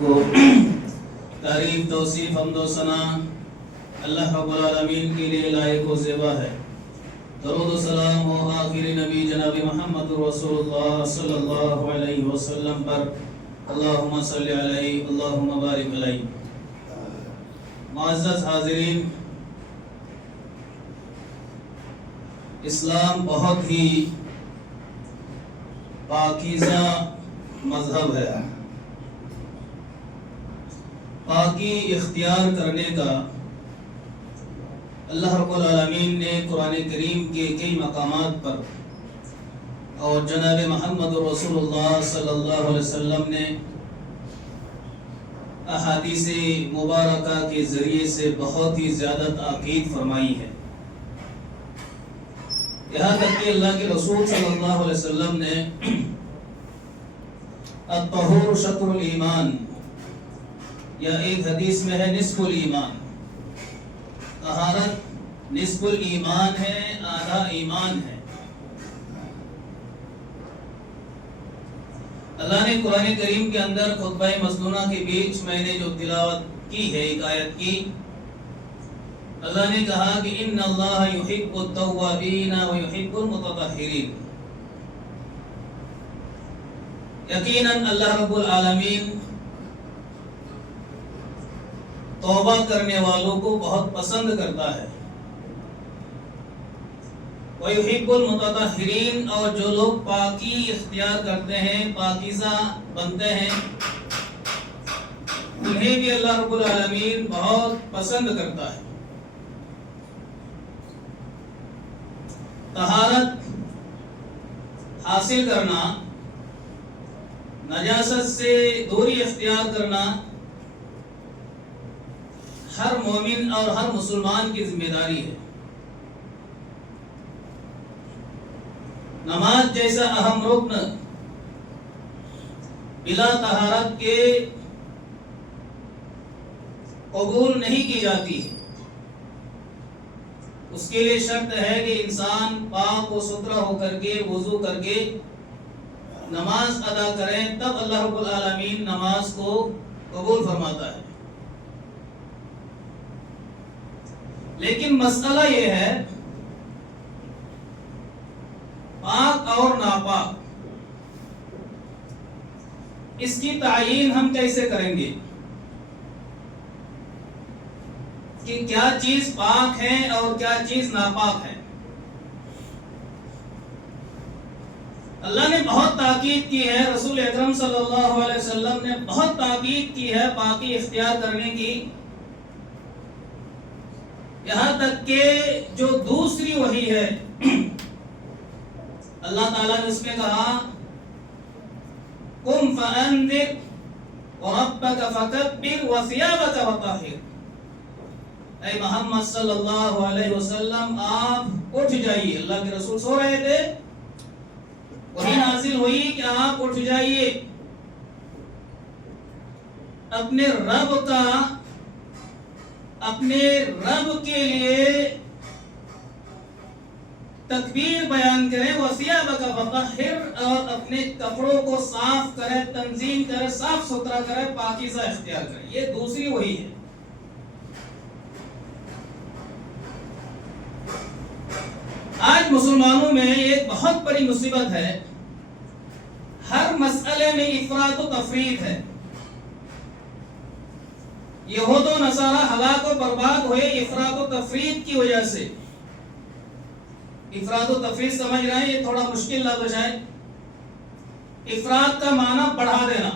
کو تعریف توصیف حمد و ثنا اللہ رب العالمین کے لیے لائق و زیبا ہے۔ درود و سلام و آخری نبی جناب محمد رسول اللہ صلی اللہ علیہ وسلم پر اللہم صلی علیہ اللہم بارک علیہ۔ معزز حاضرین، اسلام بہت ہی پاکیزہ مذہب ہے۔ پاکی اختیار کرنے کا اللہ رب العالمین نے قرآن کریم کے کئی مقامات پر اور جناب محمد رسول اللہ صلی اللہ علیہ وسلم نے احادیث مبارکہ کے ذریعے سے بہت ہی زیادہ تاکید فرمائی ہے۔ یہاں تک کہ اللہ کے رسول صلی اللہ علیہ وسلم نے الطہور شطر الایمان، یا ایک حدیث میں ہے نصف الایمان، طہارت نصف الایمان ہے، آدھا ایمان ہے۔ اللہ نے قرآن کریم کے اندر خطبہ مسنونہ کے بیچ میں نے جو تلاوت کی ہے ایک آیت کی، اللہ نے کہا کہ ان اللہ یحب التوابین ویحب المتطہرین، یقیناً اللہ رب العالمین توبہ کرنے والوں کو بہت پسند کرتا ہے، وَيُحِبُّ الْمُتَطَهِّرِينَ، اور جو لوگ پاکی اختیار کرتے ہیں، پاکیزہ بنتے ہیں، انہیں بھی اللہ رب العالمین بہت پسند کرتا ہے۔ طہارت حاصل کرنا، نجاست سے دوری اختیار کرنا ہر مومن اور ہر مسلمان کی ذمہ داری ہے۔ نماز جیسا اہم رکن بلا طہارت کے قبول نہیں کی جاتی ہے۔ اس کے لیے شرط ہے کہ انسان پاک و ستھرا ہو کر کے وضو کر کے نماز ادا کریں، تب اللہ رب العالمین نماز کو قبول فرماتا ہے۔ لیکن مسئلہ یہ ہے پاک اور ناپاک، اس کی تعیین ہم کیسے کریں گے کہ کیا چیز پاک ہے اور کیا چیز ناپاک ہے؟ اللہ نے بہت تاکید کی ہے، رسول اکرم صلی اللہ علیہ وسلم نے بہت تاکید کی ہے پاکی اختیار کرنے کی، یہاں تک کہ جو دوسری وحی ہے اللہ تعالیٰ نے اس میں کہا قم فانذر وربک فکبر وثیابک فطہر، اے محمد صلی اللہ علیہ وسلم آپ اٹھ جائیے۔ اللہ کے رسول سو رہے تھے، وحی نازل ہوئی کہ آپ اٹھ جائیے، اپنے رب کے لیے تکبیر بیان کریں، وثیابک فطہر، اور اپنے کپڑوں کو صاف کرے، تنظیم کرے، صاف ستھرا کرے، پاکیزہ اختیار کرے۔ یہ دوسری وحی ہے۔ آج مسلمانوں میں ایک بہت بڑی مصیبت ہے، ہر مسئلے میں افراط و تفریط ہے۔ یہود و نصارہ ہلاک و برباد ہوئے افراط و تفریط کی وجہ سے۔ افراط و تفریط سمجھ رہے ہیں، یہ تھوڑا مشکل لفظ ہے۔ افراط کا معنی بڑھا دینا،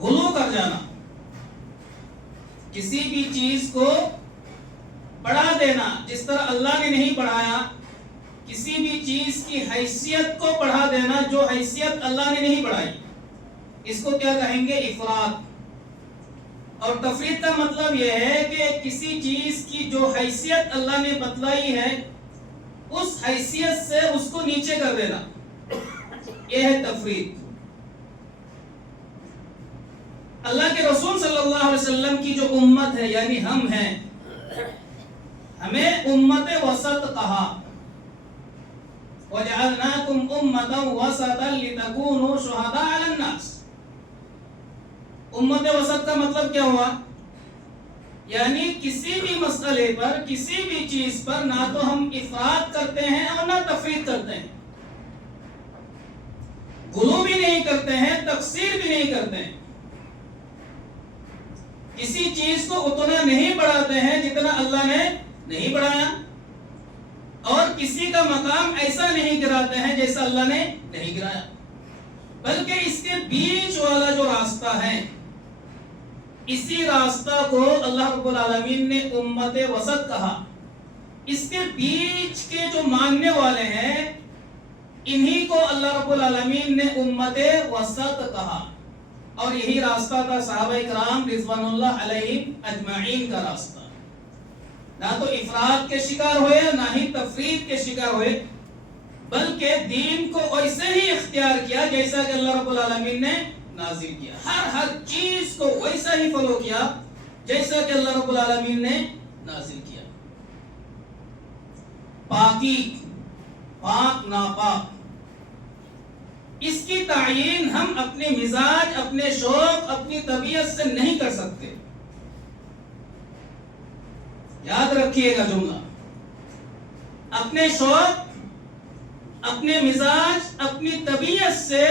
غلو کر جانا، کسی بھی چیز کو بڑھا دینا جس طرح اللہ نے نہیں بڑھایا، کسی بھی چیز کی حیثیت کو بڑھا دینا جو حیثیت اللہ نے نہیں بڑھائی، اس کو کیا کہیں گے؟ افراط۔ اور تفریط کا مطلب یہ ہے کہ کسی چیز کی جو حیثیت اللہ نے بتلائی ہے اس حیثیت سے اس کو نیچے کر دینا، یہ ہے تفریط۔ اللہ کے رسول صلی اللہ علیہ وسلم کی جو امت ہے، یعنی ہم ہیں، ہمیں امت وسط کہا، وَجَعَلْنَاكُمْ أُمَّةً وَسَطًا لِتَكُونُوا شُهَدَاءَ عَلَى النَّاسِ۔ امت وسط کا مطلب کیا ہوا؟ یعنی کسی بھی مسئلے پر، کسی بھی چیز پر نہ تو ہم افراط کرتے ہیں اور نہ تفریط کرتے ہیں، غلو بھی نہیں کرتے ہیں، تقصیر بھی نہیں کرتے ہیں، کسی چیز کو اتنا نہیں بڑھاتے ہیں جتنا اللہ نے نہیں بڑھایا، اور کسی کا مقام ایسا نہیں گراتے ہیں جیسا اللہ نے نہیں گرایا، بلکہ اس کے بیچ والا جو راستہ ہے، اسی راستہ کو اللہ رب العالمین نے امت وسط کہا۔ اس کے بیچ کے جو ماننے والے ہیں، انہی کو اللہ رب العالمین نے امت وسط کہا، اور یہی راستہ تھا صحابہ کرام رضوان اللہ علیہم اجمعین کا راستہ۔ نہ تو افراط کے شکار ہوئے نہ ہی تفریط کے شکار ہوئے، بلکہ دین کو ویسے ہی اختیار کیا جیسا کہ اللہ رب العالمین نے نازل کیا، ہر چیز کو ویسا ہی فالو کیا جیسا کہ اللہ رب العالمین نے نازل کیا۔ پاکی، پاک ناپاک، اس کی تعیین ہم اپنے مزاج، اپنے شوق، اپنی طبیعت سے نہیں کر سکتے۔ یاد رکھیے گا جملہ، اپنے شوق، اپنے مزاج، اپنی طبیعت سے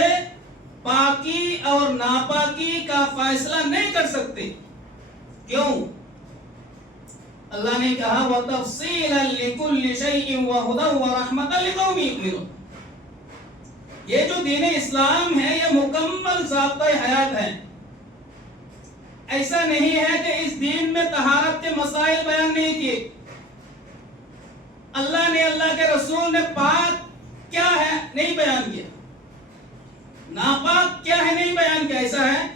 پاکی اور ناپاکی کا فیصلہ نہیں کر سکتے۔ کیوں؟ اللہ نے کہا وَتَفْصِيلًا لِكُلِّ شَيْءٍ وَهُدًى وَرَحْمَةً لِقَوْمٍ يُؤْمِنُونَ۔ یہ جو دین اسلام ہے یہ مکمل ضابطۂ حیات ہے۔ ایسا نہیں ہے کہ اس دین میں طہارت کے مسائل بیان نہیں کیے۔ اللہ نے، اللہ کے رسول نے پاک کیا ہے نہیں بیان کیا، ناپاک کیا ہے نہیں بیان کیا۔ ایسا ہے؟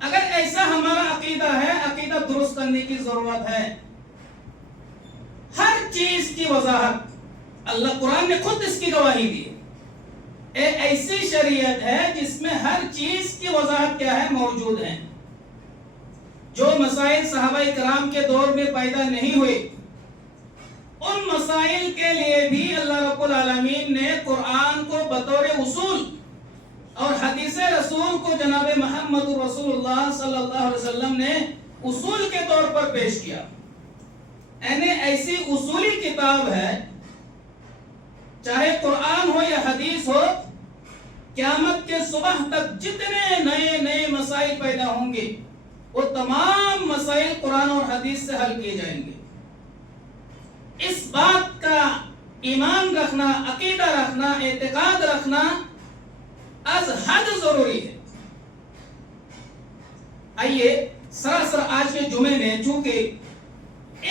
اگر ایسا ہمارا عقیدہ ہے، عقیدہ درست کرنے کی ضرورت ہے۔ ہر چیز کی وضاحت اللہ قرآن نے خود اس کی گواہی دی۔ ایک ایسی شریعت ہے جس میں ہر چیز کی وضاحت کیا ہے موجود ہے۔ جو مسائل صحابہ کرام کے دور میں پیدا نہیں ہوئے، ان مسائل کے لیے بھی اللہ رب العالمین نے قرآن کو بطور اصول اور حدیث رسول کو جناب محمد رسول اللہ صلی اللہ علیہ وسلم نے اصول کے طور پر پیش کیا۔ یعنی ایسی اصولی کتاب ہے، چاہے قرآن ہو یا حدیث ہو، قیامت کے صبح تک جتنے نئے نئے مسائل پیدا ہوں گے وہ تمام مسائل قرآن اور حدیث سے حل کیے جائیں گے۔ اس بات کا ایمان رکھنا، عقیدہ رکھنا، اعتقاد رکھنا از حد ضروری ہے۔ آئیے سراسر آج کے جمعے میں، چونکہ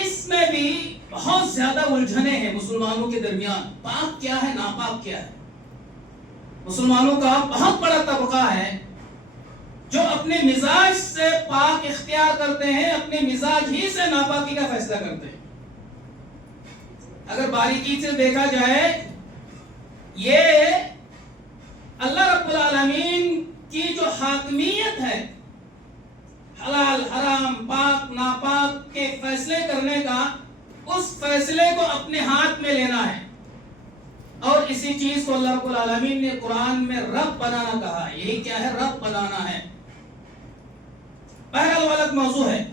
اس میں بھی بہت زیادہ الجھنیں ہیں مسلمانوں کے درمیان، پاک کیا ہے ناپاک کیا ہے۔ مسلمانوں کا بہت بڑا طبقہ ہے جو اپنے مزاج سے پاک اختیار کرتے ہیں، اپنے مزاج ہی سے ناپاکی کا فیصلہ کرتے ہیں۔ اگر باریکی سے دیکھا جائے، یہ اللہ رب العالمین کی جو حاکمیت ہے، حلال حرام، پاک ناپاک کے فیصلے کرنے کا، اس فیصلے کو اپنے ہاتھ میں لینا ہے، اور اسی چیز کو اللہ رب العالمین نے قرآن میں رب بنانا کہا۔ یہی کیا ہے؟ رب بنانا ہے۔ بہرحال غلط موضوع ہے،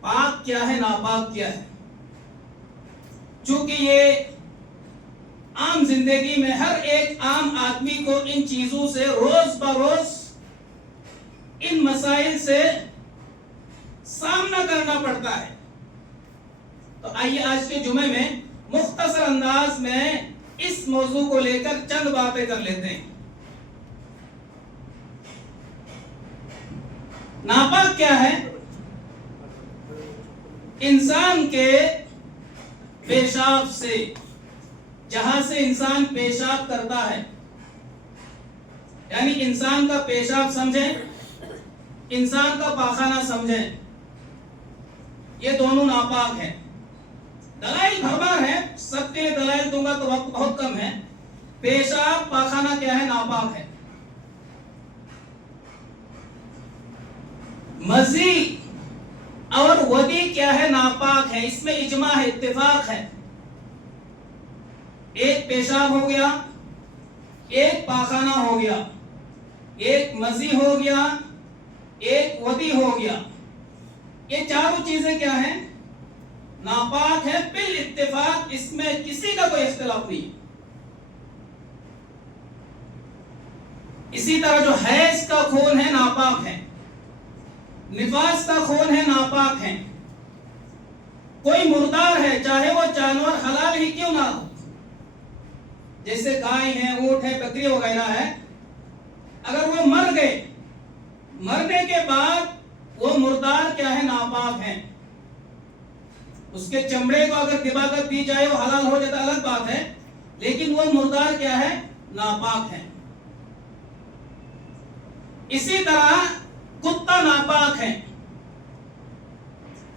پاک کیا ہے ناپاک کیا ہے، چونکہ یہ عام زندگی میں ہر ایک عام آدمی کو ان چیزوں سے روز بروز ان مسائل سے سامنا کرنا پڑتا ہے۔ تو آئیے آج کے جمعے میں مختصر انداز میں اس موضوع کو لے کر چند باتیں کر لیتے ہیں۔ ناپاک کیا ہے؟ انسان کے پیشاب سے، جہاں سے انسان پیشاب کرتا ہے، یعنی انسان کا پیشاب سمجھیں، انسان کا پاخانہ سمجھیں، یہ دونوں ناپاک ہیں۔ دلائل بھرمار ہیں، سب کے لیے دلائل دوں گا تو وقت بہت کم ہے۔ پیشاب پاخانہ کیا ہے؟ ناپاک ہے۔ مزی اور ودی کیا ہے؟ ناپاک ہے۔ اس میں اجماع ہے، اتفاق ہے۔ ایک پیشاب ہو گیا، ایک پاخانہ ہو گیا، ایک مزی ہو گیا، ایک ودی ہو گیا. یہ چاروں چیزیں کیا ہیں؟ ناپاک ہے بالاتفاق، اس میں کسی کا کوئی اختلاف نہیں. اسی طرح جو حیض کا خون ہے ناپاک ہے، نفاس کا خون ہے ناپاک ہے. کوئی مردار ہے چاہے وہ جانور حلال ہی کیوں نہ ہو، جیسے گائے ہیں، اونٹ ہے، بکری وغیرہ ہے، اگر وہ مر گئے، مرنے کے بعد وہ مردار کیا ہے؟ ناپاک ہے. اس کے چمڑے کو اگر دبا کر دی جائے وہ حلال ہو جاتا الگ بات ہے، لیکن وہ مردار کیا ہے؟ ناپاک ہے. اسی طرح کتا ناپاک ہے،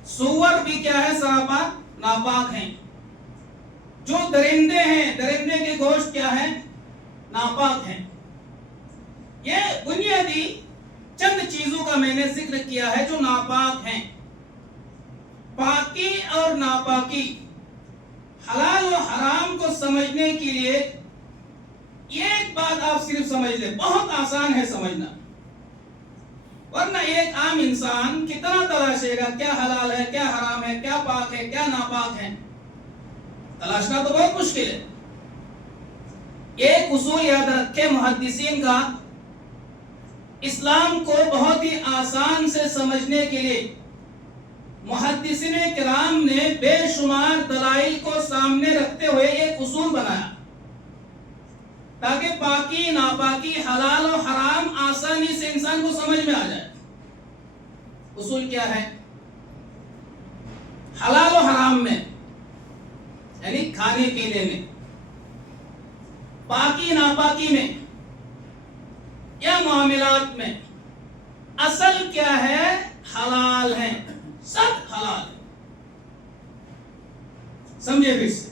سور بھی کیا ہے؟ سراپا ناپاک ہیں. جو درندے ہیں، درندے کے گوشت کیا ہے؟ ناپاک ہیں. یہ بنیادی چند چیزوں کا میں نے ذکر کیا ہے جو ناپاک ہیں. پاکی اور ناپاکی، حلال و حرام کو سمجھنے کے لیے ایک بات آپ صرف سمجھ لیں، بہت آسان ہے سمجھنا، ورنہ ایک عام انسان کتنا تلاشے گا کیا حلال ہے، کیا حرام ہے، کیا پاک ہے، کیا ناپاک ہے؟ تلاشنا تو بہت مشکل ہے. ایک اصول یاد رکھے محدثین کا، اسلام کو بہت ہی آسان سے سمجھنے کے لیے محدثین کرام نے بے شمار دلائل کو سامنے رکھتے ہوئے ایک اصول بنایا تاکہ پاکی، ناپاکی، حلال و حرام آسانی سے انسان کو سمجھ میں آ جائے. اصول کیا ہے؟ حلال و حرام میں، یعنی کھانے پینے میں، پاکی ناپاکی میں یا معاملات میں، اصل کیا ہے؟ حلال ہے، سب حلال ہے. سمجھے پھر سے،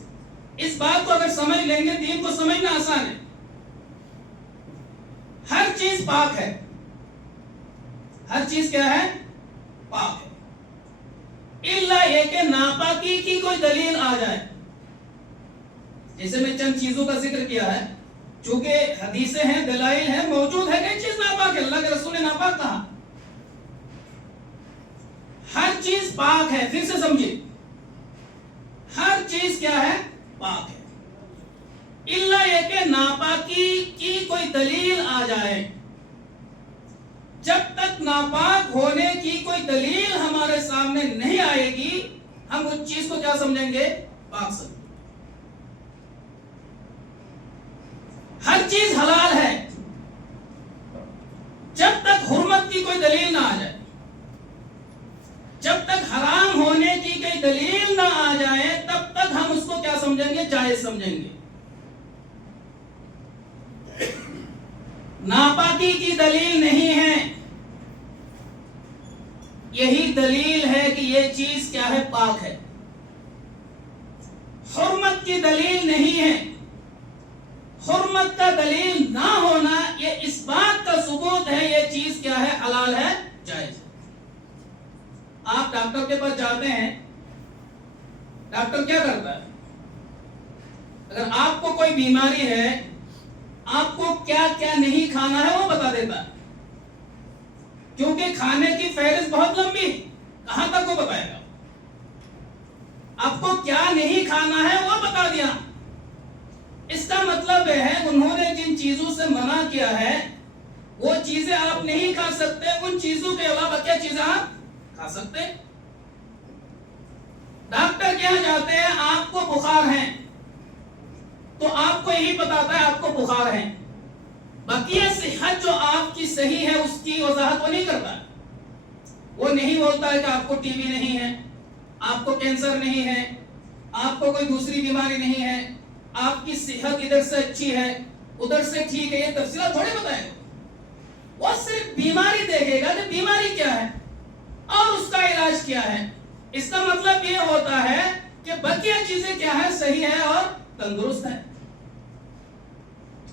اس بات کو اگر سمجھ لیں گے دین کو سمجھنا آسان ہے. ہر چیز پاک ہے، ہر چیز کیا ہے؟ پاک ہے، الا یہ کہ ناپاکی کی کوئی دلیل آ جائے. جیسے میں چند چیزوں کا ذکر کیا ہے، چونکہ حدیثیں ہیں، دلائل ہیں، موجود ہے کہ یہ چیز ناپاک ہے، اللہ کے رسول نے ناپاک کہا. ہر چیز پاک ہے، پھر سے سمجھے، ہر چیز کیا ہے؟ پاک ہے، الا یہ کہ ناپاکی کی کوئی دلیل آ جائے. جب تک ناپاک ہونے کی کوئی دلیل ہمارے سامنے نہیں آئے گی، ہم اس چیز کو کیا سمجھیں گے؟ پاک سمجھیں. ہر چیز حلال ہے جب تک حرمت کی کوئی دلیل نہ آ جائے، جب تک حرام ہونے کی کوئی دلیل نہ آ جائے تب تک ہم اس کو کیا سمجھیں گے؟ جائز سمجھیں گے. ناپاکی کی دلیل نہیں ہے، یہی دلیل ہے کہ یہ چیز کیا ہے؟ پاک ہے. حرمت کی دلیل نہیں ہے، حرمت کا دلیل نہ ہونا یہ اس بات کا ثبوت ہے یہ چیز کیا ہے؟ حلال ہے، جائز ہے. آپ ڈاکٹر کے پاس جاتے ہیں، ڈاکٹر کیا کرتا ہے؟ اگر آپ کو کوئی بیماری ہے، آپ کو کیا کیا نہیں کھانا ہے وہ بتا دیتا ہے، کیونکہ کھانے کی فہرست بہت لمبی ہے، کہاں تک وہ بتائے گا؟ آپ کو کیا نہیں کھانا ہے وہ بتا دیا. اس کا مطلب ہے انہوں نے جن چیزوں سے منع کیا ہے وہ چیزیں آپ نہیں کھا سکتے، ان چیزوں کے علاوہ کیا چیزیں آپ کھا سکتے. ڈاکٹر کے یہاں جاتے ہیں، آپ کو بخار ہے تو آپ کو یہی بتاتا ہے آپ کو بخار ہے، بقیہ صحت جو آپ کی صحیح ہے اس کی وضاحت وہ نہیں کرتا. وہ نہیں بولتا ہے کہ آپ کو ٹی بی نہیں ہے، آپ کو کینسر نہیں ہے، آپ کو کوئی دوسری بیماری نہیں ہے، آپ کی صحت ادھر سے اچھی ہے، ادھر سے ٹھیک ہے. یہ تفصیلات تھوڑی بتائے گا، وہ صرف بیماری دیکھے گا کہ بیماری کیا ہے اور اس کا علاج کیا ہے. اس کا مطلب یہ ہوتا ہے کہ بقیہ چیزیں کیا ہے؟ صحیح ہے اور تندرست ہے.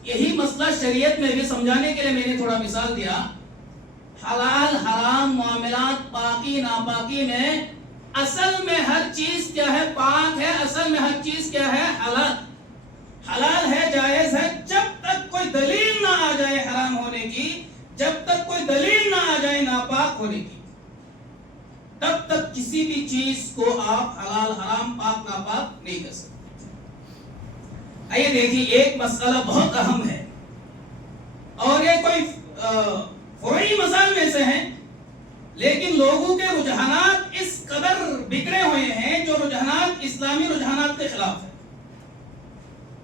یہی مسئلہ شریعت میں بھی سمجھانے کے لیے میں نے تھوڑا مثال دیا. حلال حرام معاملات، پاکی ناپاکی میں اصل میں ہر چیز کیا ہے؟ پاک ہے. اصل میں ہر چیز کیا ہے؟ حلال. حلال ہے، جائز ہے، جب تک کوئی دلیل نہ آ جائے حرام ہونے کی، جب تک کوئی دلیل نہ آ جائے ناپاک ہونے کی، تب تک کسی بھی چیز کو آپ حلال حرام پاک ناپاک نہیں کر سکتے۔ آئیے دیکھیے، ایک مسئلہ بہت اہم ہے اور یہ کوئی فروعی مسائل میں سے ہیں، لیکن لوگوں کے رجحانات اس قدر بکھرے ہوئے ہیں جو رجحانات اسلامی رجحانات کے خلاف ہیں۔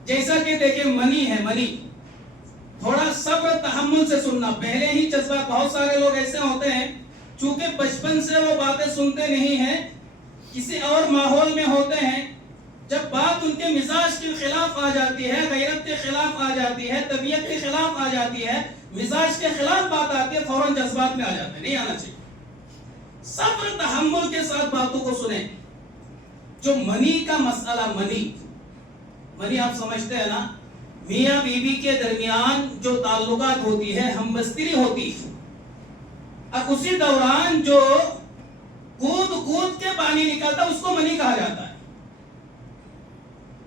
جیسا کہ دیکھیں منی ہے، منی تھوڑا صبر تحمل سے سننا، پہلے ہی جذبات، بہت سارے لوگ ایسے ہوتے ہیں چونکہ بچپن سے وہ باتیں سنتے نہیں ہیں، کسی اور ماحول میں ہوتے ہیں، جب بات ان کے مزاج کے خلاف آ جاتی ہے، غیرت کے خلاف آ جاتی ہے، طبیعت کے خلاف آ جاتی ہے، مزاج کے خلاف بات آتی ہے، فوراً جذبات میں آ جاتے ہیں، نہیں آنا چاہیے۔ صبر تحمل کے ساتھ باتوں کو سنیں۔ جو منی کا مسئلہ، منی آپ سمجھتے ہیں نا، میاں بیوی کے درمیان جو تعلقات ہوتی ہے، ہم بستری ہوتی ہے، اب اسی دوران جو کود کے پانی نکلتا اس کو منی کہا جاتا ہے۔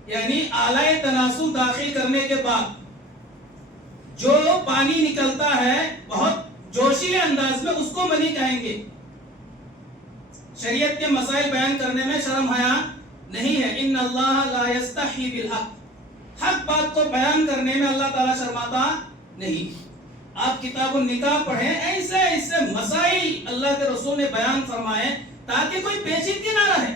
یعنی آلائے تناسل داخل کرنے کے بعد جو پانی نکلتا ہے بہت جوشیلے انداز میں، اس کو منی کہیں گے۔ شریعت کے مسائل بیان کرنے میں شرم حیا نہیں ہے۔ ان اللہ لا یستحی بالحق، حق بات کو بیان کرنے میں اللہ تعالیٰ شرماتا نہیں۔ آپ کتاب النکاح پڑھیں، ایسے ایسے مسائل اللہ کے رسول نے بیان فرمائے تاکہ کوئی پیچیدگی نہ رہے۔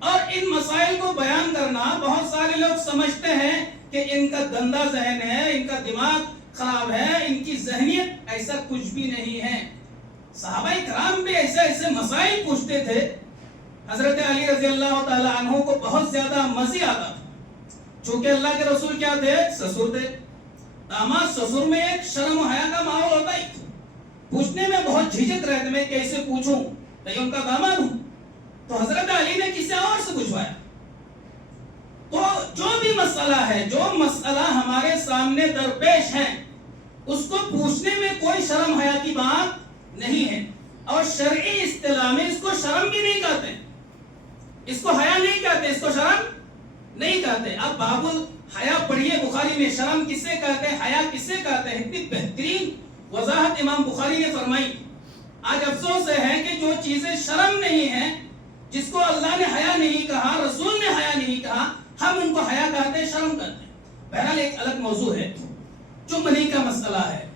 اور ان مسائل کو بیان کرنا، بہت سارے لوگ سمجھتے ہیں کہ ان کا گندا ذہن ہے، ان کا دماغ خراب ہے، ان کی ذہنیت، ایسا کچھ بھی نہیں ہے۔ صحابہ کرام بھی ایسے ایسے مسائل پوچھتے تھے، حضرت علی رضی اللہ تعالی عنہ کو بہت زیادہ مزے آتا تھا، چونکہ اللہ کے رسول کیا تھے؟ سسر تھے۔ داماد سسر میں ایک شرم و حیا کا ماحول ہوتا ہے، پوچھنے میں بہت جھجک رہتے، میں کیسے پوچھوں، میں ان کا داماد ہوں۔ تو حضرت علی نے کسی اور سے پوچھوایا۔ تو جو بھی مسئلہ ہے، جو مسئلہ ہمارے سامنے درپیش ہے، اس کو پوچھنے میں کوئی شرم حیا کی بات نہیں ہے، اور شرعی اصطلاح میں اس کو شرم بھی نہیں کہتے، اس کو حیا نہیں کہتے، اس کو شرم نہیں کہتے۔ اب باب الحیا پڑھیے بخاری میں، شرم کسے کہتے ہیں، حیا کسے کہتے ہیں، اتنی بہترین وضاحت امام بخاری نے فرمائی۔ آج افسوس ہے کہ جو چیزیں شرم نہیں ہیں، جس کو اللہ نے حیا نہیں کہا، رسول نے حیا نہیں کہا، ہم ان کو حیا کہتے ہیں، شرم کرتے ہیں۔ بہرحال ایک الگ موضوع ہے جو منی کا مسئلہ ہے،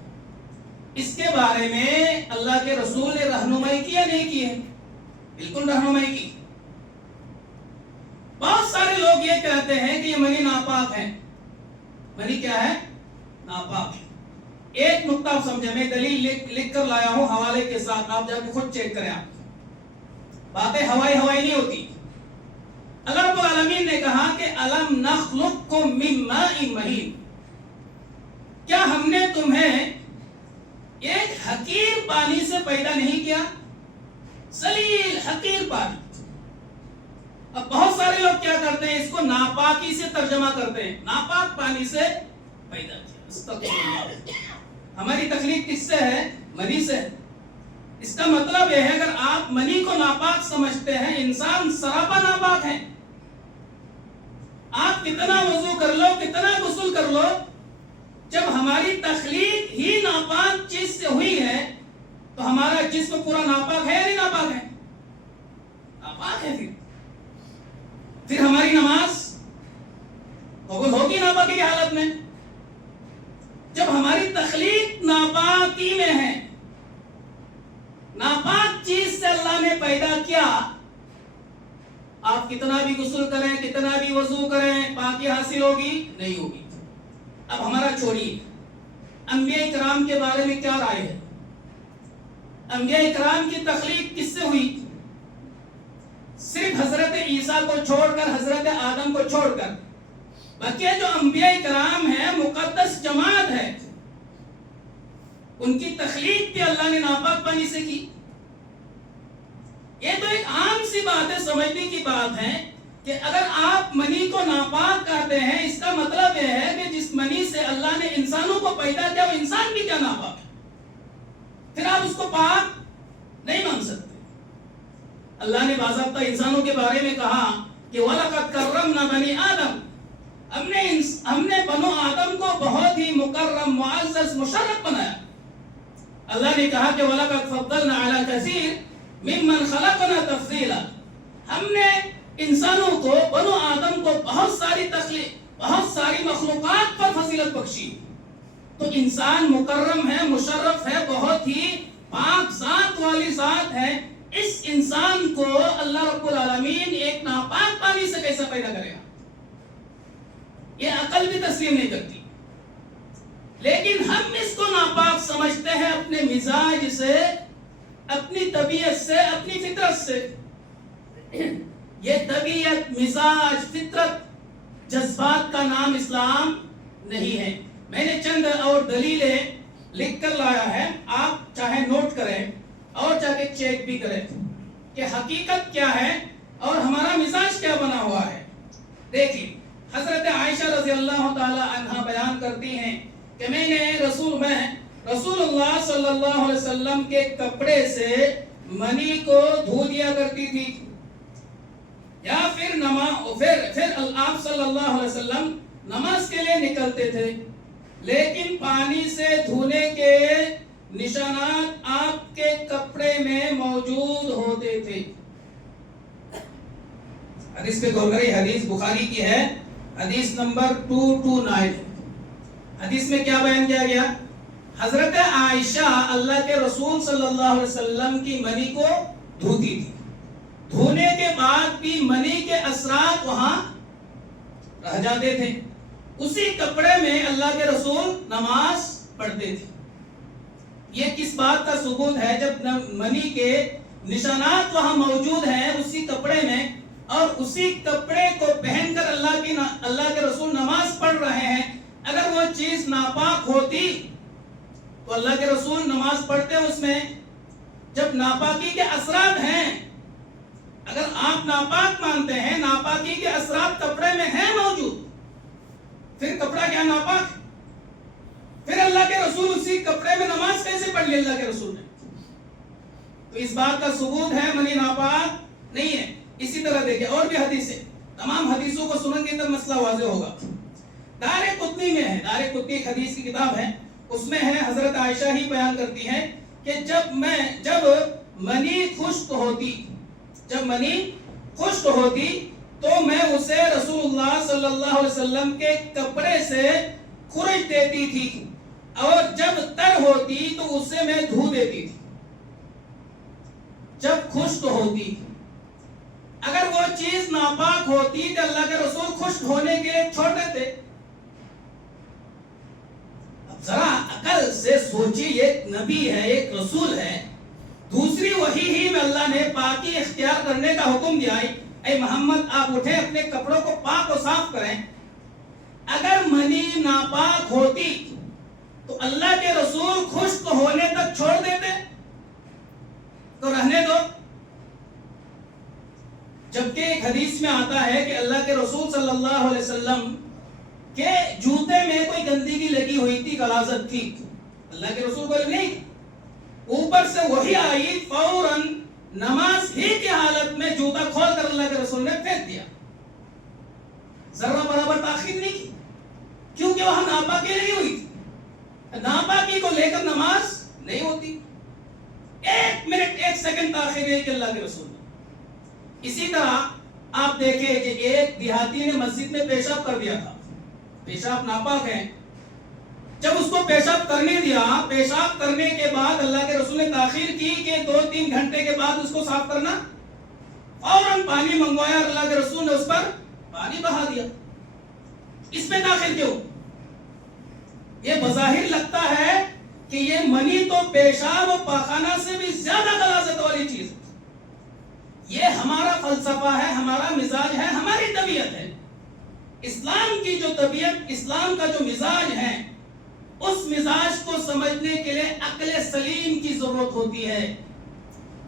اس کے بارے میں اللہ کے رسول نے رہنمائی کی یا نہیں کی ہے؟ بالکل رہنمائی کی۔ بہت سارے لوگ یہ کہتے ہیں کہ یہ منی ناپاک ہے۔ منی کیا ہے؟ ناپاک ہے۔ ایک نقطہ آپ سمجھیں، میں دلیل لکھ کر لایا ہوں حوالے کے ساتھ، آپ جا کے خود چیک کریں۔ آپ باتیں ہوائی نہیں ہوتی۔ اللہ رب العالمین نے کہا کہ الم نخلقکم من ماء مہین، کیا ہم نے تمہیں ایک حقیر پانی سے پیدا نہیں کیا؟ ذلیل حقیر پانی۔ اب بہت سارے لوگ کیا کرتے ہیں، اس کو ناپاکی سے ترجمہ کرتے ہیں، ناپاک پانی سے پیدا کیا۔ استغفر اللہ۔ ہماری تخلیق کس سے ہے؟ منی سے۔ اس کا مطلب یہ ہے اگر آپ منی کو ناپاک سمجھتے ہیں، انسان سراپا ناپاک ہے۔ آپ کتنا وضو کر لو، کتنا غسل کر لو، جب ہماری تخلیق ہی ناپاک چیز سے ہوئی ہے تو ہمارا جسم پورا ناپاک ہے یا نہیں ناپاک ہے؟ ناپاک ہے۔ پھر ہماری نماز قبول ہوگی ناپاکی کی حالت میں؟ جب ہماری تخلیق ناپاکی میں ہے، ناپاک چیز سے اللہ نے پیدا کیا، آپ کتنا بھی غسل کریں، کتنا بھی وضو کریں، پاکی حاصل ہوگی؟ نہیں ہوگی۔ اب ہمارا چھوڑیے، انبیاء کرام کے بارے میں کیا رائے ہے؟ انبیاء کرام کی تخلیق کس سے ہوئی؟ صرف حضرت عیسیٰ کو چھوڑ کر، حضرت آدم کو چھوڑ کر، بقیہ جو انبیاء کرام ہیں، مقدس جماعت ہے، ان کی تخلیق بھی اللہ نے ناپاک پانی سے کی۔ یہ تو ایک عام سی بات ہے، سمجھنے کی بات ہے کہ اگر آپ منی کو ناپاک کہتے ہیں، اس کا مطلب یہ ہے کہ جس منی سے اللہ نے انسانوں کو پیدا کیا، وہ انسان بھی کیا ناپاک ہے، پھر آپ اس کو پاک نہیں مان سکتے۔ اللہ نے باضابطہ انسانوں کے بارے میں کہا کہ وَلَقَدْ كَرَّمْنَا بَنِي آدم، ہم نے بنو آدم کو بہت ہی مکرم، معزز، مشرف بنایا۔ اللہ نے کہا کہ وَلَقَدْ فَضَّلْنَا عَلَى كَثِيرٍ مِّمَّنْ خَلَقْنَا تَفْضِيلًا، ہم نے انسانوں کو، بنو آدم کو بہت ساری مخلوقات پر فضیلت بخشی. تو انسان مکرم ہے، مشرف ہے، بہت ہی پاک ذات والی ذات ہے. اس انسان کو اللہ رب العالمین ایک ناپاک پانی سے کیسے پیدا کرے گا؟ یہ عقل بھی تسلیم نہیں کرتی. لیکن ہم اس کو ناپاک سمجھتے ہیں اپنے مزاج سے، اپنی طبیعت سے، اپنی فطرت سے. یہ طبیعت، مزاج، فطرت، جذبات کا نام اسلام نہیں ہے. میں نے چند اور دلیلیں لکھ کر لایا ہے، آپ چاہے نوٹ کریں اور چاہے چیک بھی کریں کہ حقیقت کیا ہے اور ہمارا مزاج کیا بنا ہوا ہے. دیکھیں، حضرت عائشہ رضی اللہ تعالی عنہا بیان کرتی ہیں کہ میں رسول اللہ صلی اللہ علیہ وسلم کے کپڑے سے منی کو دھو دیا کرتی تھی، یا پھر آپ صلی اللہ علیہ وسلم نماز کے لیے نکلتے تھے، لیکن پانی سے دھونے کے نشانات آپ کے کپڑے میں موجود ہوتے تھے. حدیث پہ غور کریں، حدیث بخاری کی ہے، حدیث نمبر 229. حدیث میں کیا بیان کیا گیا؟ حضرت عائشہ اللہ کے رسول صلی اللہ علیہ وسلم کی منی کو دھوتی تھی، دھونے کے بعد بھی منی کے اثرات وہاں رہ جاتے تھے. اسی کپڑے میں اللہ کے رسول نماز پڑھتے تھے. یہ کس بات کا ثبوت ہے؟ جب منی کے نشانات وہاں موجود ہیں اسی کپڑے میں، اور اسی کپڑے کو پہن کر اللہ کے رسول نماز پڑھ رہے ہیں، اگر وہ چیز ناپاک ہوتی تو اللہ کے رسول نماز پڑھتے اس میں. جب ناپاکی کے اثرات ہیں، اگر آپ ناپاک مانتے ہیں، ناپاکی کے اثرات کپڑے میں ہیں موجود، پھر کپڑا کیا ناپاک؟ پھر اللہ کے رسول اسی کپڑے میں نماز کیسے پڑھ لی اللہ کے رسول نے؟ تو اس بات کا ثبوت ہے منی ناپاک نہیں ہے. اسی طرح دیکھیں اور بھی حدیثیں، تمام حدیثوں کو سنیں گے تو مسئلہ واضح ہوگا. دارقطنی میں ہے، دارقطنی ایک حدیث کی کتاب ہے، اس میں ہے حضرت عائشہ ہی بیان کرتی ہے کہ جب منی خشک ہوتی تو میں اسے رسول اللہ صلی اللہ علیہ وسلم کے کپڑے سے خرچ دیتی تھی، اور جب تر ہوتی تو اسے میں دھو دیتی تھی. جب خشک ہوتی، اگر وہ چیز ناپاک ہوتی تو اللہ کے رسول خشک ہونے کے لیے چھوڑ دیتے. اب ذرا عقل سے سوچیے، ایک نبی ہے، ایک رسول ہے، دوسری وحی ہی میں اللہ نے پاکی اختیار کرنے کا حکم دیا ہے، اے محمد آپ اٹھیں اپنے کپڑوں کو پاک و صاف کریں. اگر منی ناپاک ہوتی تو اللہ کے رسول خشک ہونے تک چھوڑ دیتے؟ تو رہنے دو. جبکہ ایک حدیث میں آتا ہے کہ اللہ کے رسول صلی اللہ علیہ وسلم کے جوتے میں کوئی گندگی لگی ہوئی تھی، غلاظت تھی، اللہ کے رسول کو نہیں، اوپر سے وہی آئی، فوراً نماز ہی کی حالت میں جوتا کھول کر اللہ کے رسول نے پھینک دیا. ذرہ برابر تاخیر نہیں کی، کیونکہ وہاں ناپاکی نہیں ہوئی تھی. ناپاکی کو لے کر نماز نہیں ہوتی. 1 منٹ 1 سیکنڈ تاخیر ہے کہ اللہ کے رسول نے. اسی طرح آپ دیکھیں کہ ایک دیہاتی نے مسجد میں پیشاب کر دیا تھا، پیشاب ناپاک ہے. جب اس کو پیشاب کرنے دیا، پیشاب کرنے کے بعد اللہ کے رسول نے تاخیر کی کہ 2-3 گھنٹے کے بعد اس کو صاف کرنا. فوراً پانی منگوایا اور اللہ کے رسول نے اس پر پانی بہا دیا. اس میں تاخیر کیوں؟ یہ بظاہر لگتا ہے کہ یہ منی تو پیشاب و پاخانہ سے بھی زیادہ غلاظت والی چیز ہے. یہ ہمارا فلسفہ ہے، ہمارا مزاج ہے، ہماری طبیعت ہے. اسلام کی جو طبیعت، اسلام کا جو مزاج ہے، اس مزاج کو سمجھنے کے لیے عقل سلیم کی ضرورت ہوتی ہے.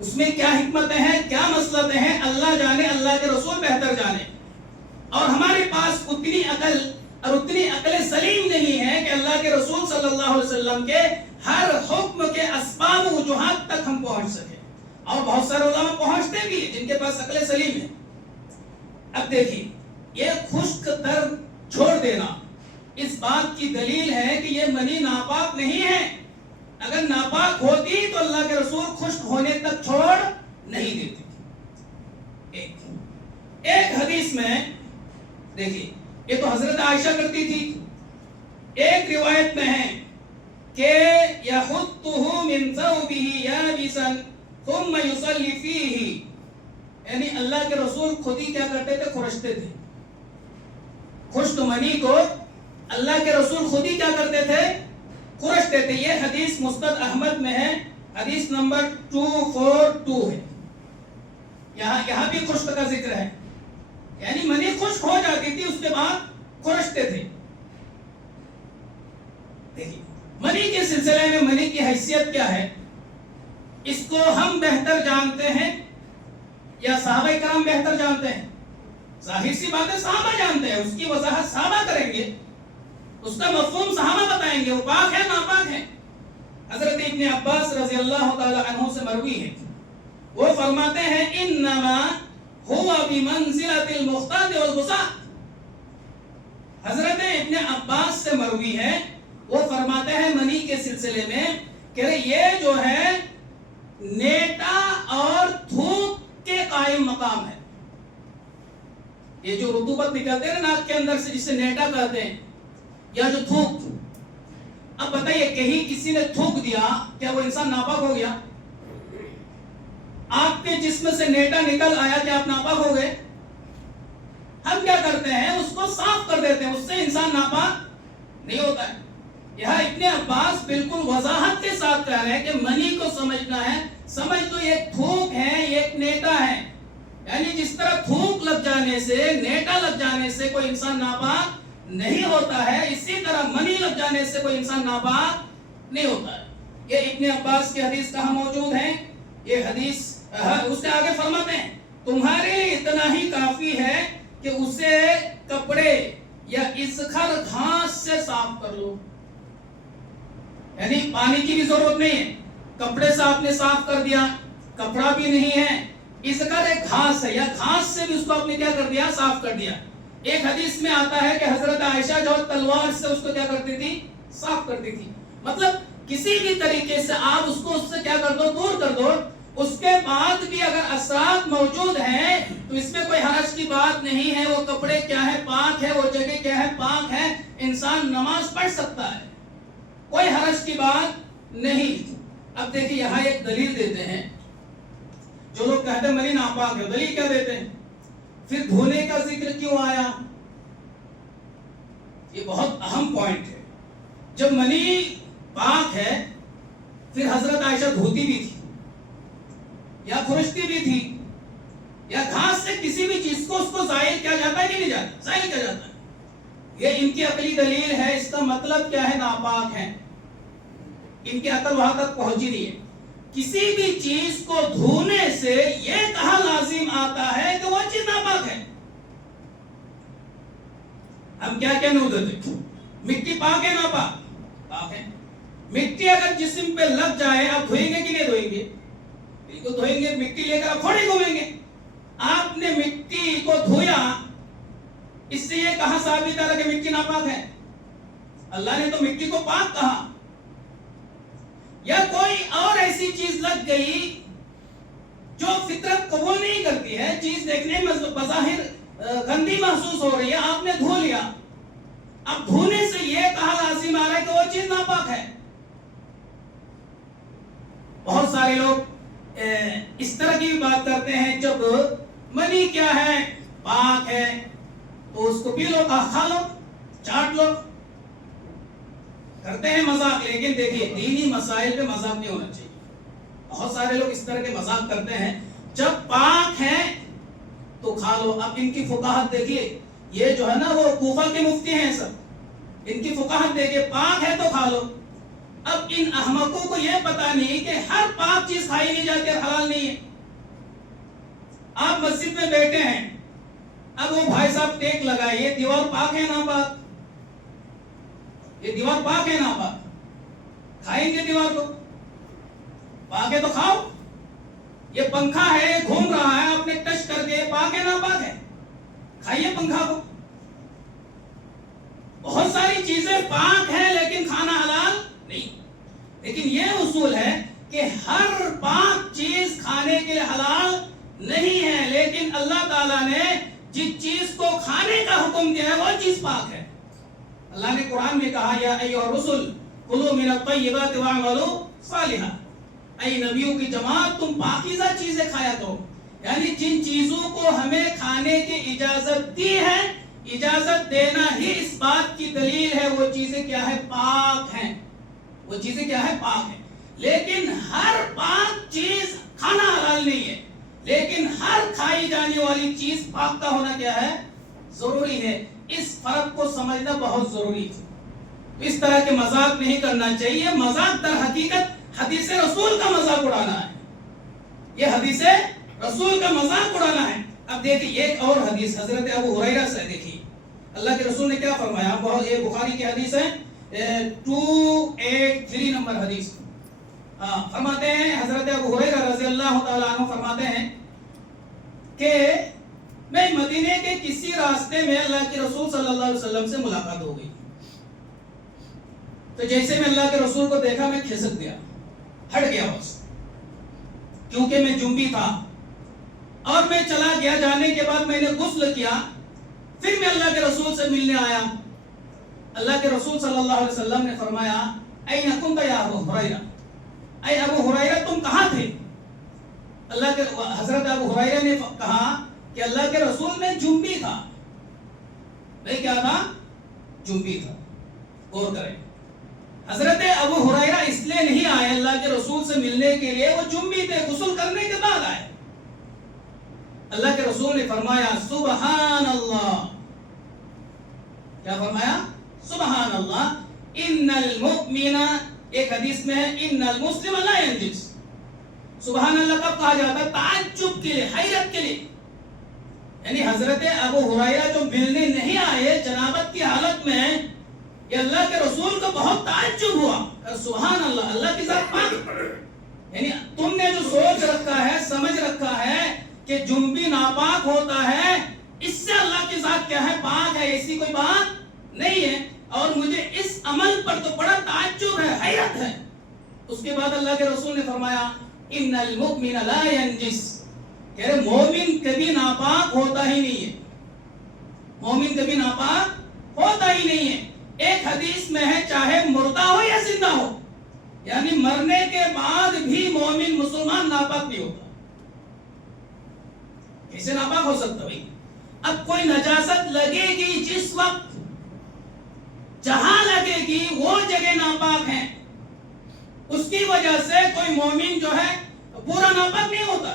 اس میں کیا حکمتیں ہیں، کیا مصلحتیں ہیں، اللہ جانے، اللہ کے رسول بہتر جانے. اور ہمارے پاس اتنی عقل اور اتنی عقل سلیم نہیں ہے کہ اللہ کے رسول صلی اللہ علیہ وسلم کے ہر حکم کے اسباب و وجوہات تک ہم پہنچ سکیں. اور بہت سارے علماء پہنچتے بھی ہیں جن کے پاس عقل سلیم ہے. اب دیکھیے، یہ خشک تر چھوڑ دینا اس بات کی دلیل ہے کہ یہ منی ناپاک نہیں ہے. اگر ناپاک ہوتی تو اللہ کے رسول خشک ہونے تک چھوڑ نہیں دیتے. ایک حدیث میں دیکھیے، یہ تو حضرت عائشہ کرتی تھی. ایک روایت میں ہے کہ یحطہ من ثوبہ یابسا ثم یصلی فیہ، یعنی اللہ کے رسول خود ہی کیا کرتے تھے؟ خرشتے تھے. خشک منی کو اللہ کے رسول خود ہی کیا کرتے تھے؟ خرشتے تھے. یہ حدیث مسند احمد میں ہے، حدیث نمبر 242 ہے. یہاں بھی خشک کا ذکر ہے، یعنی منی خشک ہو جاتی تھی، اس کے بعد خرشتے تھے. دیکھیے منی کے سلسلے میں منی کی حیثیت کیا ہے، اس کو ہم بہتر جانتے ہیں یا صحابہ کرام بہتر جانتے ہیں؟ ظاہر سی بات ہے صحابہ جانتے ہیں. اس کی وضاحت صحابہ کریں گے، اس کا مفہوم صحابہ بتائیں گے، وہ پاک ہے ناپاک ہے. حضرت ابن عباس رضی اللہ تعالی عنہ سے مروی ہے، وہ فرماتے ہیں انما هو بمنزلۃ المختاط والغصاء. حضرت ابن عباس سے مروی ہے، وہ فرماتے ہیں منی کے سلسلے میں کہ یہ جو ہے نیٹا اور تھوک کے قائم مقام ہے. یہ جو رطوبت نکلتے ہیں ناک کے اندر سے، جسے نیٹا کہتے ہیں، یا جو تھوک. اب بتائیے کہیں کسی نے تھوک دیا، کیا وہ انسان ناپاک ہو گیا؟ آپ کے جسم سے نیٹا نکل آیا، کیا آپ ناپاک ہو گئے؟ ہم کیا کرتے ہیں؟ اس کو صاف کر دیتے ہیں، اس سے انسان ناپاک نہیں ہوتا ہے. یہاں ابن عباس بالکل وضاحت کے ساتھ کہہ رہے ہیں کہ منی کو سمجھنا ہے، سمجھ تو یہ تھوک ہے، یہ ایک نیٹا ہے. یعنی جس طرح تھوک لگ جانے سے، نیٹا لگ جانے سے کوئی انسان ناپاک نہیں ہوتا ہے، اسی طرح منی لگ جانے سے کوئی انسان ناپاک نہیں ہوتا ہے. یہ ابن عباس کی حدیث کہاں موجود ہے؟ یہ حدیث اس سے آگے فرماتے ہیں تمہارے لیے اتنا ہی کافی ہے کہ اسے کپڑے یا اسخر گھاس سے صاف کر لو. یعنی پانی کی بھی ضرورت نہیں ہے، کپڑے سے آپ نے صاف کر دیا، کپڑا بھی نہیں ہے، اسخر ایک گھاس ہے، یا گھاس سے بھی اس کو آپ نے کیا کر دیا؟ صاف کر دیا. ایک حدیث میں آتا ہے کہ حضرت عائشہ جو تلوار سے اس کو کیا کرتی تھی؟ صاف کرتی تھی. مطلب کسی بھی طریقے سے آپ اس کو اس سے کیا کر دو؟ دور کر دو. اس کے بعد بھی اگر اثرات موجود ہیں تو اس میں کوئی حرج کی بات نہیں ہے. وہ کپڑے کیا ہے؟ پاک ہے. وہ جگہ کیا ہے؟ پاک ہے. انسان نماز پڑھ سکتا ہے، کوئی حرج کی بات نہیں. اب دیکھیں یہاں ایک دلیل دیتے ہیں. جو لوگ کہتے ہیں منی ناپاک ہے، دلیل کیا دیتے ہیں؟ پھر دھونے کا ذکر کیوں آیا؟ یہ بہت اہم پوائنٹ ہے. جب منی پاک ہے پھر حضرت عائشہ دھوتی بھی تھی یا خرشتی بھی تھی، یا گھاس سے کسی بھی چیز کو اس کو ظاہر کیا جاتا ہے کہ نہیں جاتا؟ ظاہر کیا جاتا ہے. یہ ان کی عقلی دلیل ہے. اس کا مطلب کیا ہے؟ ناپاک ہے. ان کی عقل وہاں تک پہنچی نہیں ہے. کسی بھی چیز کو دھونے سے یہ کہا لازم آتا ہے کہ وہ چیز ناپاک ہے. ہم کیا کہنے دیتے؟ مٹی پاک ہے ناپاک؟ پاک ہے. مٹی اگر جسم پہ لگ جائے آپ دھوئیں گے کہ نہیں دھوئیں گے؟ بالکل دھوئیں گے. مٹی لے کر آپ تھوڑی گھومیں گے. آپ نے مٹی کو دھویا، اس سے یہ کہا ثابت ہے کہ مٹی ناپاک ہے؟ اللہ نے تو مٹی کو پاک کہا. یا کوئی اور ایسی چیز لگ گئی جو فطرت قبول نہیں کرتی ہے، چیز دیکھنے میں بظاہر گندی محسوس ہو رہی ہے، آپ نے دھو لیا. اب دھونے سے یہ کہا لازم آ رہا ہے کہ وہ چیز ناپاک ہے. بہت سارے لوگ اس طرح کی بھی بات کرتے ہیں، جب منی کیا ہے؟ پاک ہے، تو اس کو پی لو، کھا لو، چاٹ لو. کرتے ہیں مذاق. لیکن دیکھیے دینی مسائل پہ مذاق نہیں ہونا چاہیے. بہت سارے لوگ اس طرح کے مذاق کرتے ہیں. جب پاک ہے تو کھا لو. اب ان کی فقاہت دیکھیے، یہ جو ہے نا وہ کوفہ کے مفتی ہیں سب، ان کی فقاہت دیکھیے، پاک ہے تو کھا لو. اب ان احمقوں کو یہ پتا نہیں کہ ہر پاک چیز کھائی نہیں جاتی اور حلال نہیں ہے. آپ مسجد میں بیٹھے ہیں، اب وہ بھائی صاحب ٹیک لگائے، یہ دیوار پاک ہے ناپاک؟ یہ دیوار پاک ہے ناپاک؟ کھائیں گے دیوار کو؟ پاک ہے تو کھاؤ. یہ پنکھا ہے گھوم رہا ہے، آپ نے ٹچ کر کے، پاک ہے ناپاک ہے؟ کھائیے پنکھا کو. بہت ساری چیزیں پاک ہیں لیکن کھانا حلال نہیں. لیکن یہ اصول ہے کہ ہر پاک چیز کھانے کے لیے حلال نہیں ہے، لیکن اللہ تعالیٰ نے جس چیز کو کھانے کا حکم دیا ہے وہ چیز پاک ہے۔ اللہ نے قرآن میں کہا یا ایھا الرسل کلوا من الطیبات واعملوا صالحا، اے نبیوں کی جماعت تم پاکیزہ چیزیں کھایا کرو، یعنی جن چیزوں کو ہمیں کھانے کی اجازت دی ہے، اجازت دینا ہی اس بات کی دلیل ہے وہ چیزیں کیا ہے؟ پاک ہیں۔ وہ چیزیں کیا ہے؟ پاک ہیں۔ لیکن ہر پاک چیز کھانا حلال نہیں ہے، لیکن ہر کھائی جانے والی چیز پاک کا ہونا کیا ہے؟ ضروری ہے۔ اس فرق کو سمجھنا بہت ضروری ہے۔ اس طرح کے مذاق نہیں کرنا چاہیے۔ مذاق در حقیقت حدیث رسول کا مذاق اڑانا ہے، یہ حدیث رسول کا مذاق اڑانا ہے۔ اب دیکھیں ایک اور حدیث حضرت ابو ہریرہ سے، دیکھیے اللہ کے رسول نے کیا فرمایا۔ بہت یہ بخاری کی حدیث ہے 283 نمبر حدیث۔ فرماتے ہیں حضرت ابو ہریرہ رضی اللہ تعالیٰ عنہ فرماتے ہیں کہ میں مدینے کے کسی راستے میں اللہ کے رسول صلی اللہ علیہ وسلم سے ملاقات ہو گئی، تو جیسے میں اللہ کے رسول کو دیکھا میں کھسک گیا، ہٹ گیا بس، کیونکہ میں جنبی تھا، اور میں چلا گیا۔ جانے کے بعد میں نے غسل کیا، پھر میں اللہ کے رسول سے ملنے آیا۔ اللہ کے رسول صلی اللہ علیہ وسلم نے فرمایا این کنت یا ابو ہریرہ، اے ابو ہریرہ تم کہاں تھے؟ اللہ کے حضرت ابو ہریرہ نے کہا کہ اللہ کے رسول میں جنبی تھا۔ میں کیا تھا؟ جنبی تھا۔ غور کریں، حضرت ابو ہریرہ اس لیے نہیں آئے اللہ کے رسول سے ملنے کے لیے، وہ جنبی تھے، غسل کرنے کے بعد آئے۔ اللہ کے رسول نے فرمایا سبحان اللہ، کیا فرمایا؟ سبحان اللہ، ان المؤمن، ایک حدیث میں ہے ان المسلم لا ينجس۔ سبحان اللہ کب کہا جاتا ہے؟ تعجب کے لیے، حیرت کے لیے، یعنی حضرت ابو ہریرہ جو ملنے نہیں آئے جنابت کی حالت میں، یہ اللہ کے رسول کو بہت تعجب ہوا، سبحان اللہ، اللہ کی ذات پاک، یعنی تم نے جو سوچ رکھا ہے، سمجھ رکھا ہے کہ جنبی ناپاک ہوتا ہے، اس سے اللہ کی ذات کیا ہے؟ پاک ہے، ایسی کوئی بات نہیں ہے، اور مجھے اس عمل پر تو بڑا تعجب ہے، حیرت ہے۔ اس کے بعد اللہ کے رسول نے فرمایا ان المؤمن لا ينجس، کہہ رہے مومن کبھی ناپاک ہوتا ہی نہیں ہے، مومن کبھی ناپاک ہوتا ہی نہیں ہے۔ ایک حدیث میں ہے چاہے مردہ ہو یا زندہ ہو، یعنی مرنے کے بعد بھی مومن مسلمان ناپاک نہیں ہوتا۔ کیسے ناپاک ہو سکتا بھائی؟ اب کوئی نجاست لگے گی، جس وقت جہاں لگے گی وہ جگہ ناپاک ہے، اس کی وجہ سے کوئی مومن جو ہے پورا ناپاک نہیں ہوتا،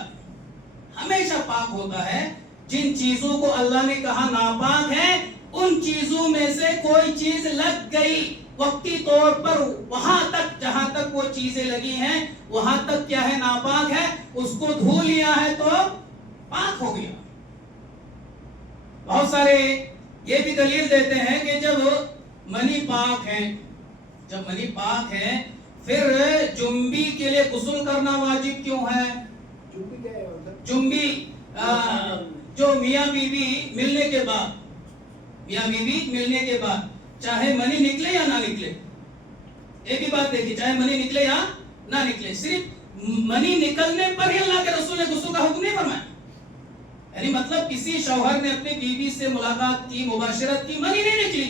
ہمیشہ پاک ہوتا ہے۔ جن چیزوں کو اللہ نے کہا ناپاک ہے، ان چیزوں میں سے کوئی چیز لگ گئی وقتی طور پر، وہاں تک جہاں تک وہ چیزیں لگی ہیں وہاں تک کیا ہے؟ ناپاک ہے، اس کو دھو لیا ہے تو پاک ہو گیا۔ بہت سارے یہ بھی دلیل دیتے ہیں کہ جب منی پاک ہے، جب منی پاک ہے پھر جنبی کے لیے غسل کرنا واجب کیوں ہے؟ جنبی جو میاں بیوی ملنے کے بعد، میاں بیوی ملنے کے بعد چاہے منی نکلے یا نہ نکلے، ایک ہی بات دیکھیے، چاہے منی نکلے یا نہ نکلے، صرف منی نکلنے پر ہی اللہ کے رسول نے غسل کا حکم نہیں فرمایا، یعنی مطلب کسی شوہر نے اپنی بیوی سے ملاقات کی، مباشرت کی، منی نہیں نکلی،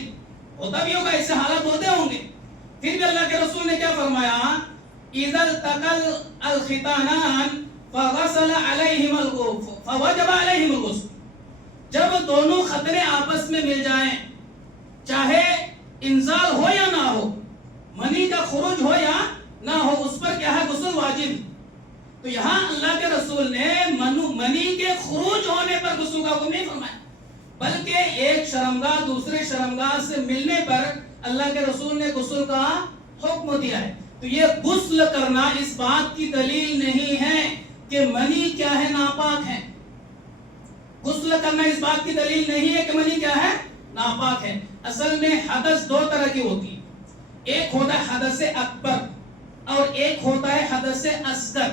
ہوتا بھی ہوگا، ایسے حالات ہوتے ہوں گے، پھر بھی اللہ کے رسول نے کیا فرمایا؟ اذا التقى الختانان فغسل عليهما الغسل فوجب عليهم الغسل، جب دونوں خطرے آپس میں مل جائیں، چاہے انزال ہو یا نہ ہو، منی کا خروج ہو یا نہ ہو، اس پر کیا ہے؟ غسل واجب۔ تو یہاں اللہ کے رسول نے منی کے خروج ہونے پر غسل کا حکم نہیں فرمایا، بلکہ ایک شرمگاہ دوسرے شرمگاہ سے ملنے پر اللہ کے رسول نے غسل کا حکم دیا ہے۔ تو یہ غسل کرنا اس بات کی دلیل نہیں ہے کہ منی کیا ہے؟ ناپاک ہے۔ غسل کرنا اس بات کی دلیل نہیں ہے کہ منی کیا ہے؟ ناپاک ہے۔ اصل میں حدث دو طرح کی ہوتی ہے، ایک ہوتا ہے حدث اکبر اور ایک ہوتا ہے حدث اصغر۔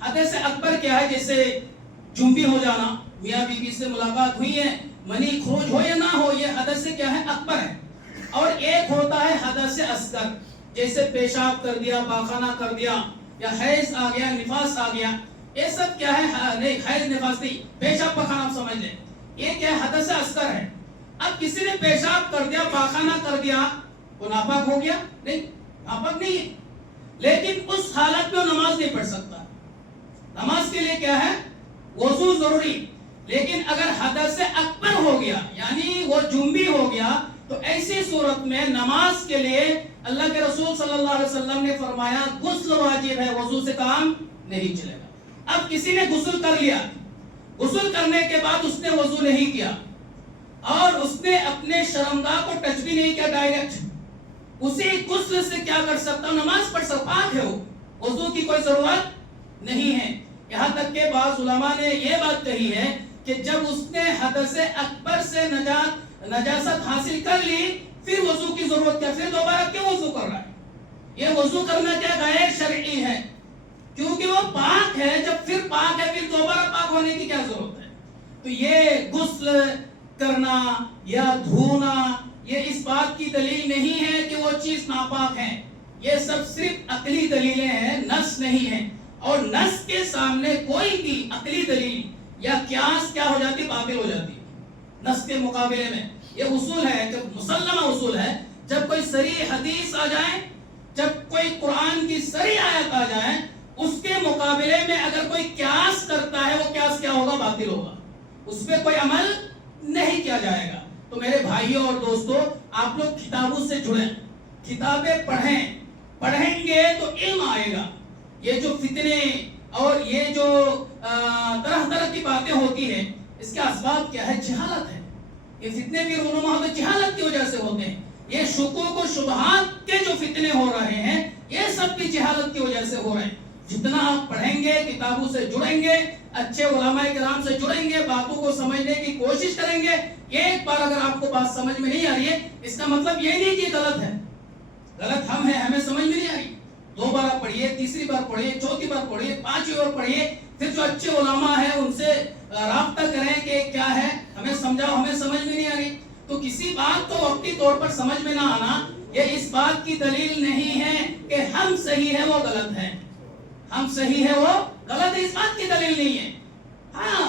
حدث اکبر کیا ہے؟ جیسے جنبی ہو جانا، میاں بیوی سے ملاقات ہوئی ہے، منی خروج ہو یا نہ ہو، یہ حدث کیا ہے؟ اکبر ہے۔ اور ایک ہوتا ہے حدث اصغر، جیسے پیشاب کر دیا، پاخانہ کر دیا، یا حیض آ گیا، نفاس آ گیا، یہ سب کیا ہے؟ نہیں، حیض نفاس نہیں، پیشاب پاخانہ آپ سمجھ لیں، یہ کیا ہے؟ حدث اصغر ہے۔ اب کسی نے پیشاب کر دیا، پاخانہ کر دیا، وہ ناپاک ہو گیا؟ نہیں، ناپاک نہیں ہے، لیکن اس حالت میں وہ نماز نہیں پڑھ سکتا۔ نماز کے لیے کیا ہے؟ وضو ضروری۔ لیکن اگر حدث اکبر ہو گیا، یعنی وہ جنبی ہو گیا، تو ایسی صورت میں نماز کے لیے اللہ کے رسول صلی اللہ علیہ وسلم نے فرمایا غسل واجب ہے، وضو سے کام نہیں چلے گا۔ اب کسی نے غسل کر لیا، غسل کرنے کے بعد اس نے وضو نہیں کیا اور اس نے اپنے شرمگاہ کو ٹچ بھی نہیں کیا ڈائریکٹ، اسی غسل سے کیا کر سکتا ہوں؟ نماز پڑھ سکتا، پاک ہے، وہ وضو کی کوئی ضرورت نہیں ہے۔ یہاں تک کہ بعض علماء نے یہ بات کہی ہے کہ جب اس نے حدث اکبر سے نجاست حاصل کر لی، پھر وضو کی ضرورت کیا؟ پھر دوبارہ کیوں وضو کر رہا ہے؟ یہ وضو کرنا کیا غیر شرعی ہے، کیونکہ وہ پاک ہے۔ جب پھر پاک ہے، پھر دوبارہ پاک ہونے کی کیا ضرورت ہے؟ تو یہ غسل کرنا یا دھونا، یہ اس بات کی دلیل نہیں ہے کہ وہ چیز ناپاک ہے۔ یہ سب صرف عقلی دلیلیں ہیں، نص نہیں ہے، اور نص کے سامنے کوئی بھی عقلی دلیل یا قیاس کیا ہو جاتی؟ باطل ہو جاتی ہے نص کے مقابلے میں۔ یہ اصول ہے، جب مسلمہ اصول ہے، جب کوئی صریح حدیث آ جائے، جب کوئی قرآن کی صریح آیت آ جائے، اس کے مقابلے میں اگر کوئی قیاس کرتا ہے، وہ قیاس کیا ہوگا؟ باطل ہوگا، اس پہ کوئی عمل نہیں کیا جائے گا۔ تو میرے بھائیوں اور دوستوں، آپ لوگ کتابوں سے جڑیں، کتابیں پڑھیں گے تو علم آئے گا۔ یہ جو فتنے اور یہ جو طرح طرح کی باتیں ہوتی ہیں، اس کے اسباب کیا ہے؟ جہالت ہے۔ یہ فتنے بھی رونما ہوتے جہالت کی وجہ سے ہوتے ہیں۔ یہ شکوک و شبہات کے جو فتنے ہو رہے ہیں، یہ سب بھی جہالت کی وجہ سے ہو رہے ہیں۔ جتنا آپ پڑھیں گے، کتابوں سے جڑیں گے، اچھے علماء کرام سے جڑیں گے، باتوں کو سمجھنے کی کوشش کریں گے، ایک بار اگر آپ کو بات سمجھ میں نہیں آ رہی ہے، اس کا مطلب یہ نہیں کہ غلط ہے، غلط ہم ہیں، ہمیں سمجھ میں نہیں آ رہی۔ 2 بار پڑھیے، تیسری بار پڑھیے، چوتھی بار پڑھیے، 5ویں بار پڑھیے، پھر جو اچھے علماء ہیں ان سے رابطہ کریں کہ کیا ہے، ہمیں سمجھاؤ، ہمیں سمجھ میں نہیں آ رہی۔ تو کسی بات کو وقتی طور پر سمجھ میں نہ آنا، یہ اس بات کی دلیل نہیں ہے کہ ہم صحیح ہے وہ غلط ہے، ہم صحیح ہے وہ غلط ہے، اس بات کی دلیل نہیں ہے۔ ہاں،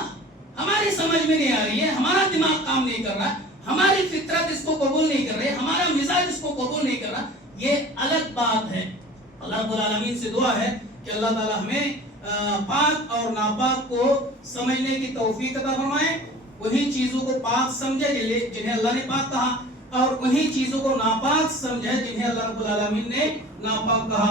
ہماری سمجھ میں نہیں آ رہی ہے، ہمارا دماغ کام نہیں کر رہا، ہماری فطرت اس کو قبول نہیں کر رہی، ہمارا مزاج اس کو قبول نہیں کر رہا، یہ الگ بات ہے۔ اللہ رب العالمین سے دعا ہے کہ اللہ تعالی ہمیں پاک اور ناپاک کو سمجھنے کی توفیق عطا فرمائے، وہی چیزوں کو پاک سمجھے جنہیں اللہ نے پاک کہا، اور وہی چیزوں کو ناپاک سمجھے جنہیں اللہ رب العالمین نے ناپاک کہا۔